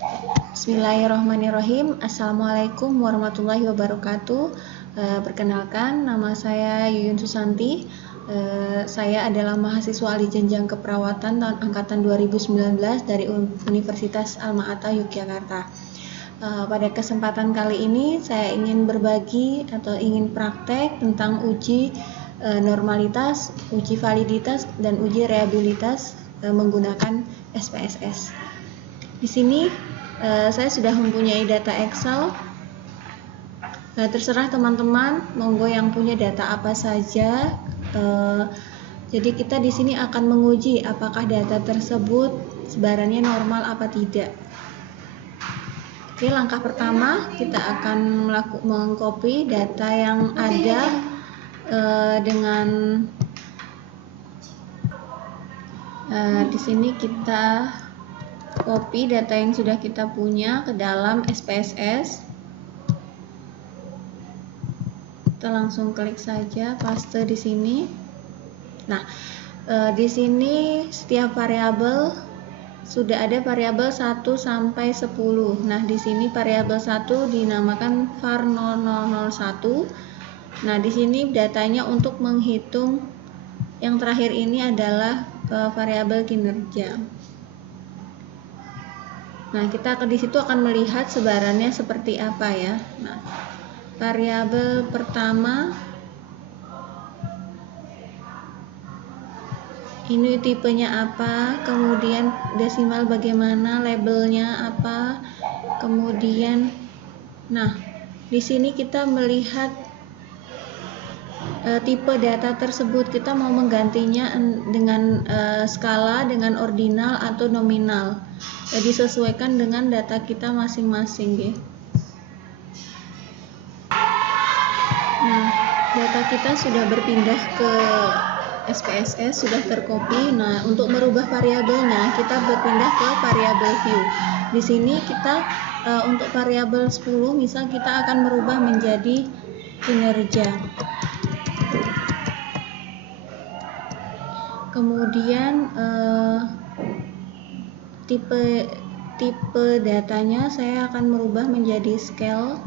Bismillahirrahmanirrahim. Assalamualaikum warahmatullahi wabarakatuh. Perkenalkan, nama saya Yuyun Susanti. Saya adalah mahasiswa ahli jenjang keperawatan tahun angkatan 2019 dari Universitas Alma-Ata Yogyakarta. Pada kesempatan kali ini saya ingin berbagi atau ingin praktek tentang uji normalitas, uji validitas, dan uji reliabilitas menggunakan SPSS. Di sini saya sudah mempunyai data Excel. Terserah teman-teman, monggo yang punya data apa saja. Jadi kita di sini akan menguji apakah data tersebut sebarannya normal apa tidak. Oke, langkah pertama kita akan mengcopy data yang ada dengan di sini kita copy data yang sudah kita punya ke dalam SPSS. Kita langsung klik saja paste di sini. Nah, di sini setiap variabel sudah ada variabel 1 sampai 10. Nah, di sini variabel 1 dinamakan var 0001. Nah, di sini datanya untuk menghitung yang terakhir ini adalah variabel kinerja. Nah, kita di situ akan melihat sebarannya seperti apa ya. Nah, variabel pertama ini tipenya apa, kemudian desimal bagaimana, labelnya apa, kemudian nah, di sini kita melihat tipe data tersebut, kita mau menggantinya dengan skala, dengan ordinal atau nominal. Jadi sesuaikan dengan data kita masing-masing ya. Nah, data kita sudah berpindah ke SPSS, sudah tercopy. Nah, untuk merubah variabelnya kita berpindah ke variabel view. Di sini kita untuk variabel 10 misal kita akan merubah menjadi kinerja. Kemudian tipe datanya saya akan merubah menjadi scale.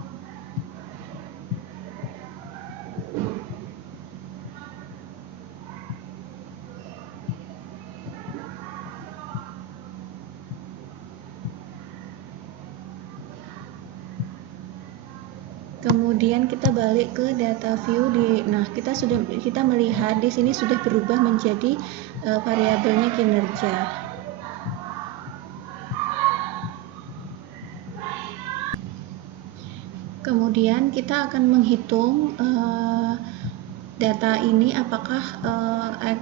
Kemudian kita balik ke data view nah kita melihat di sini sudah berubah menjadi variabelnya kinerja. Kemudian kita akan menghitung data ini apakah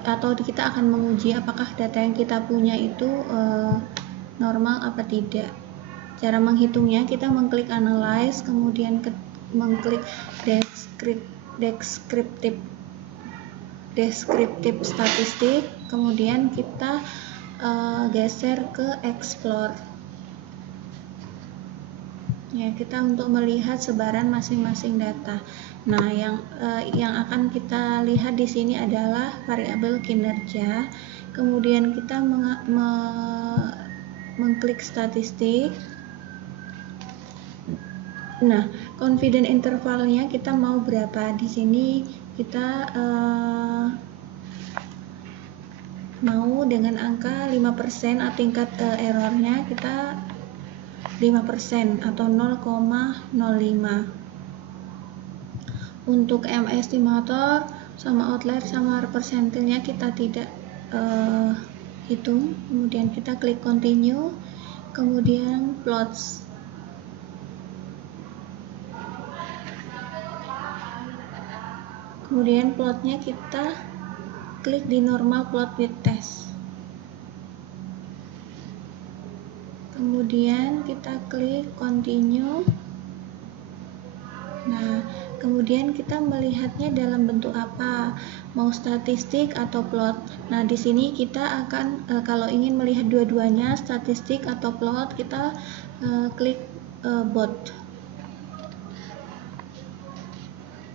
atau kita akan menguji apakah data yang kita punya itu normal apa tidak. Cara menghitungnya kita mengklik analyze, kemudian mengklik deskriptif statistik, kemudian kita geser ke explore. Ya, kita untuk melihat sebaran masing-masing data. Nah, yang akan kita lihat di sini adalah variabel kinerja. Kemudian kita mengklik statistik. Nah, confidence intervalnya kita mau berapa? Di sini kita mau dengan angka 5% atau tingkat errornya kita 5% atau 0,05. Untuk M estimator sama outlier sama persentilnya kita tidak hitung. Kemudian kita klik continue, kemudian plots. Kemudian plotnya kita klik di normal plot with test. Kemudian kita klik continue. Nah, kemudian kita melihatnya dalam bentuk apa, mau statistik atau plot. Nah, di sini kita akan kalau ingin melihat dua-duanya, statistik atau plot, kita klik both.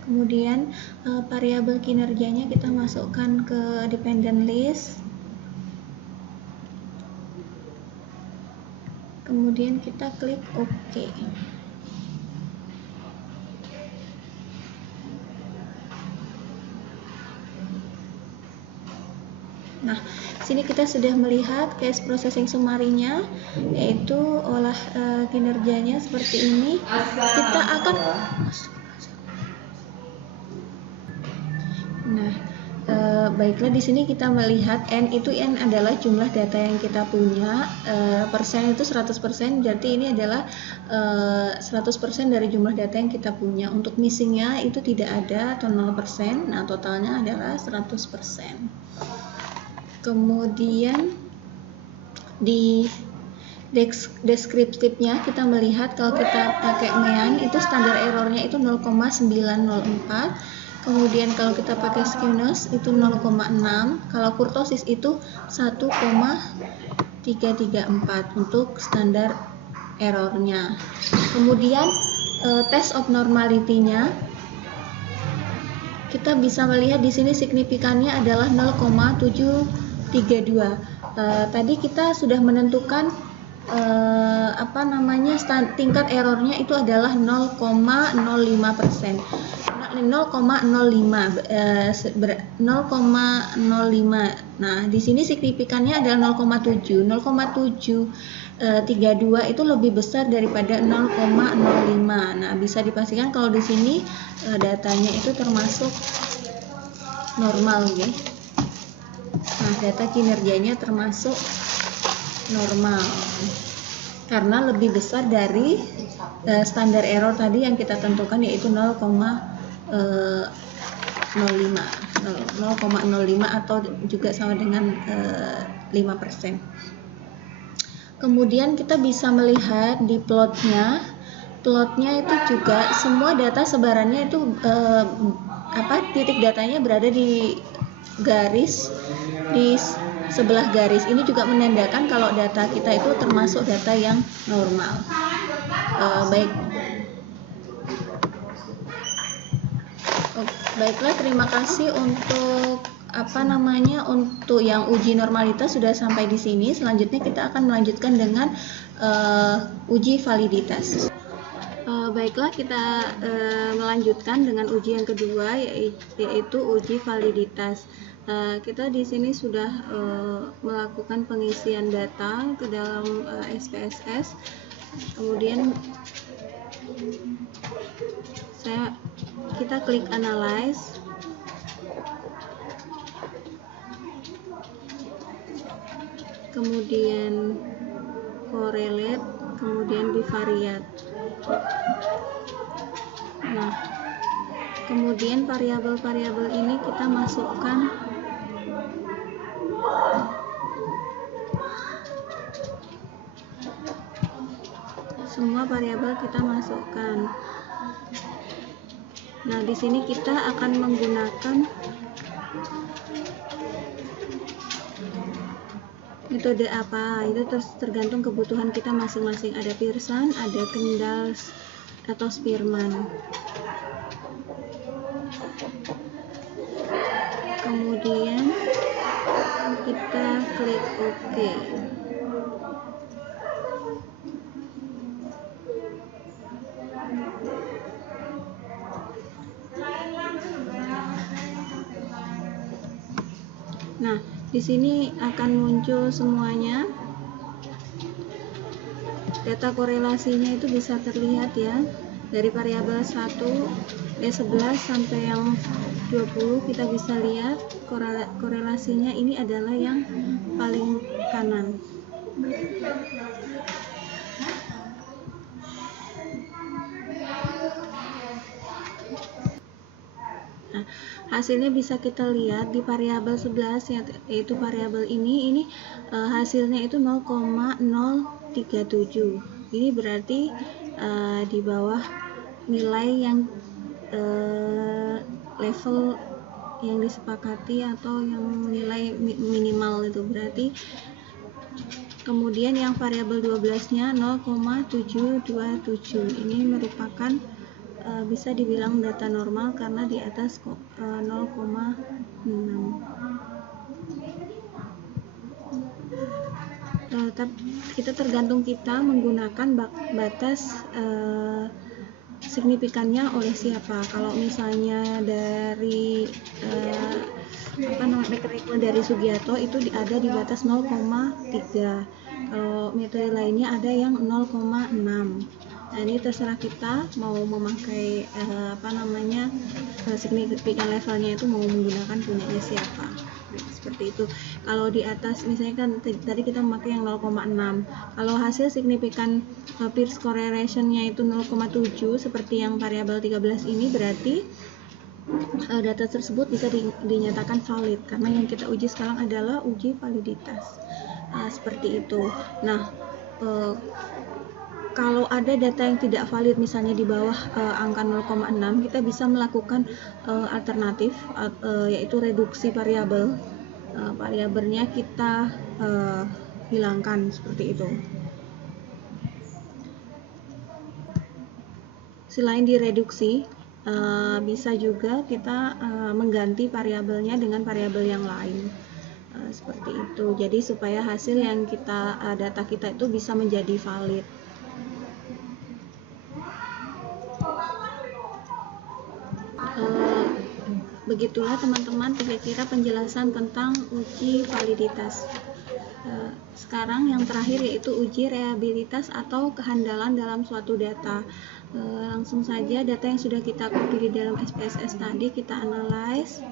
Kemudian variabel kinerjanya kita masukkan ke dependent list. kemudian kita klik OK. Nah, sini kita sudah melihat case processing summary-nya, yaitu kinerjanya seperti ini. Kita akan baiklah, di sini kita melihat N adalah jumlah data yang kita punya, persen itu 100%, jadi ini adalah 100% dari jumlah data yang kita punya. Untuk missingnya itu tidak ada atau 0%, nah totalnya adalah 100%. Kemudian di deskriptifnya kita melihat kalau kita pakai MEAN itu standar errornya itu 0,904. Kemudian kalau kita pakai skewness itu 0,6, kalau kurtosis itu 1,334 untuk standar errornya. Kemudian test of normality-nya kita bisa melihat di sini signifikannya adalah 0,732. Tadi kita sudah menentukan tingkat errornya itu adalah 0,05%. 0,05. Nah, di sini signifikannya adalah 0,7. 0,732 itu lebih besar daripada 0,05. Nah, bisa dipastikan kalau di sini datanya itu termasuk normal, ya. Nah, data kinerjanya termasuk normal karena lebih besar dari standar error tadi yang kita tentukan, yaitu 0,05 atau juga sama dengan 5%. Kemudian kita bisa melihat di plotnya itu juga semua data sebarannya itu titik datanya berada di garis, di sebelah garis. Ini juga menandakan kalau data kita itu termasuk data yang normal. Baiklah, terima kasih untuk untuk yang uji normalitas sudah sampai di sini. Selanjutnya kita akan melanjutkan dengan uji validitas. Baiklah, kita melanjutkan dengan uji yang kedua, yaitu uji validitas. Kita di sini sudah melakukan pengisian data ke dalam SPSS. Kemudian kita klik analyze. Kemudian correlate, kemudian bivariate. Nah, kemudian variabel-variabel ini kita masukkan semua variabel kita masukkan. Nah, di sini kita akan menggunakan metode apa, itu tergantung kebutuhan kita masing-masing. Ada Pearson, ada Kendall atau Spearman. Kemudian kita klik OK. Nah, di sini akan muncul semuanya. Data korelasinya itu bisa terlihat, ya. Dari variabel 11 sampai yang 20 kita bisa lihat korelasinya ini adalah yang paling kanan. Nah, hasilnya bisa kita lihat di variabel 11, yaitu variabel ini hasilnya itu 0,037. Ini berarti di bawah nilai yang level yang disepakati atau yang nilai minimal itu berarti. Kemudian yang variabel 12-nya 0,727. Ini merupakan bisa dibilang data normal karena di atas 0,6. kita tergantung kita menggunakan batas signifikannya oleh siapa. Kalau misalnya dari metode dari Sugiarto itu ada di batas 0,3. Kalau metode lainnya ada yang 0,6. Nah, ini terserah kita mau memakai signifikan levelnya itu mau menggunakan punyanya siapa. Seperti itu. Kalau di atas misalnya kan tadi kita memakai yang 0,6. Kalau hasil signifikan Pearce correlation-nya itu 0,7 seperti yang variabel 13 ini, berarti data tersebut bisa dinyatakan valid karena yang kita uji sekarang adalah uji validitas. Seperti itu. Nah, kalau ada data yang tidak valid misalnya di bawah angka 0,6, kita bisa melakukan alternatif yaitu reduksi variabel. Variabelnya kita hilangkan seperti itu. Selain direduksi, bisa juga kita mengganti variabelnya dengan variabel yang lain. Seperti itu. Jadi supaya hasil yang data kita itu bisa menjadi valid. Begitulah teman-teman kira-kira penjelasan tentang uji validitas. Sekarang yang terakhir yaitu uji reliabilitas atau kehandalan dalam suatu data. Langsung saja data yang sudah kita copy di dalam SPSS tadi kita analyze,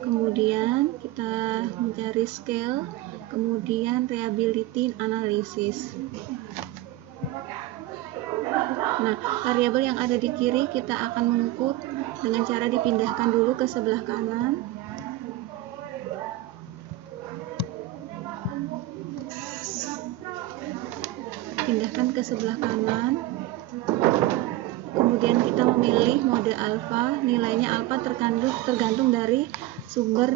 kemudian kita mencari scale, kemudian reliability analysis. Nah, variabel yang ada di kiri kita akan mengukur dengan cara dipindahkan dulu ke sebelah kanan. Pindahkan ke sebelah kanan. Kemudian kita memilih mode alfa. Nilainya alfa tergantung dari sumber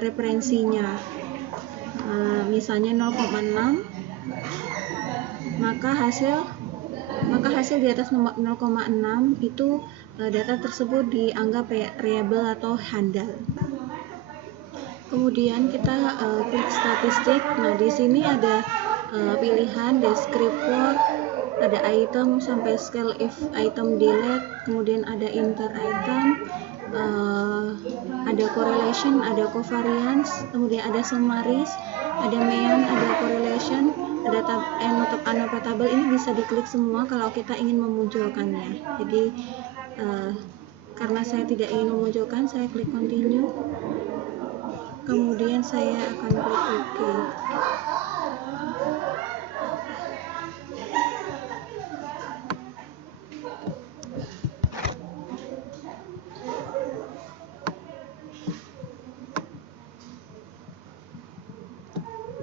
referensinya. Misalnya 0,6, maka hasil di atas 0,6 itu data tersebut dianggap reliable atau handal. Kemudian kita klik statistik. Nah, di sini ada pilihan descriptor, ada item sampai scale if item delete, kemudian ada inter item, ada correlation, ada covariance, kemudian ada summaries, ada mean, ada correlation, ada annotatable. Ini bisa diklik semua kalau kita ingin memunculkannya. Jadi karena saya tidak ingin memunculkan, saya klik continue, kemudian saya akan klik OK.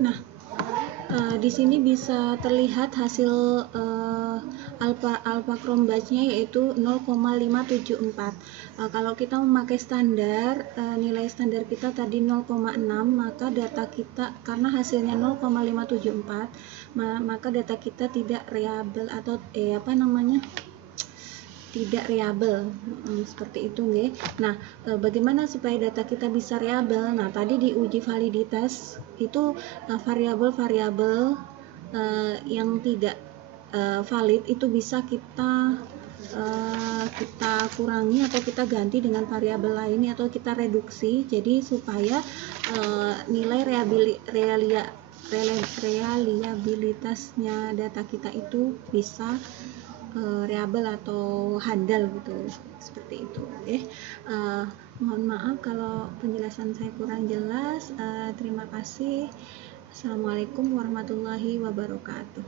Nah, di sini bisa terlihat hasil alpha chrome batch-nya yaitu 0,574. Kalau kita memakai standar, nilai standar kita tadi 0,6, maka data kita karena hasilnya 0,574, maka data kita tidak reliable atau tidak reliable, seperti itu nggih. Nah, bagaimana supaya data kita bisa reliable? Nah, tadi di uji validitas itu variabel-variabel yang tidak valid itu bisa kita kurangi atau kita ganti dengan variabel lain atau kita reduksi, jadi supaya nilai reliabilitasnya data kita itu bisa reliable atau handal gitu, seperti itu. Mohon maaf kalau penjelasan saya kurang jelas. Terima kasih. Assalamualaikum warahmatullahi wabarakatuh.